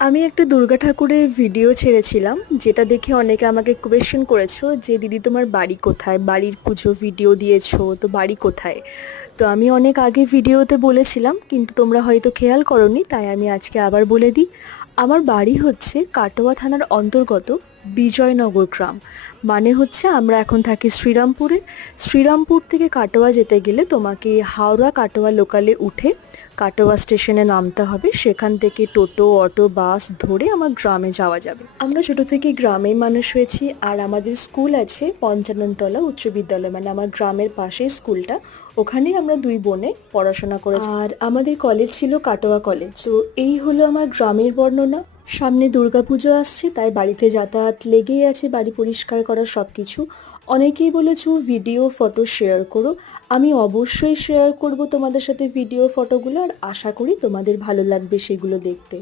আমি একটা দুর্গা ঠাকুরের ভিডিও ছেড়েছিলাম, যেটা দেখে অনেকে আমাকে কোয়েশ্চেন করেছো যে দিদি তোমার বাড়ি কোথায়, বাড়ির পুজো ভিডিও দিয়েছো তো বাড়ি কোথায়। তো আমি অনেক আগে ভিডিওতে বলেছিলাম, কিন্তু তোমরা হয়তো খেয়াল করোনি, তাই আমি আজকে আবার বলে দিই। আমার বাড়ি হচ্ছে কাটোয়া থানার অন্তর্গত বিজয়নগর গ্রাম। মানে হচ্ছে আমরা এখন থাকি শ্রীরামপুরে। শ্রীরামপুর থেকে কাটোয়া যেতে গেলে তোমাকে হাওড়া কাটোয়া লোকালে উঠে কাটোয়া স্টেশনে নামতে হবে। সেখান থেকে টোটো, অটো, বাস ধরে আমার গ্রামে যাওয়া যাবে। আমরা ছোট থেকে গ্রামেই মানুষ হয়েছি, আর আমাদের স্কুল আছে পঞ্চাননতলা উচ্চ বিদ্যালয়, মানে আমার গ্রামের পাশেই স্কুলটা। ওখানেই আমরা দুই বোনে পড়াশোনা করেছি, আর আমাদের কলেজ ছিল কাটোয়া কলেজ। তো এই হলো আমার গ্রামের বর্ণনা। সামনে দুর্গাপুজো আসছে, তাই বাড়িতে যাতায়াত লেগেই আছে, বাড়ি পরিষ্কার করা সব কিছু। অনেকেই বলেছো ভিডিও ফটো শেয়ার করো। আমি অবশ্যই শেয়ার করব তোমাদের সাথে ভিডিও ফটোগুলো, আর আশা করি তোমাদের ভালো লাগবে সেগুলো দেখতে।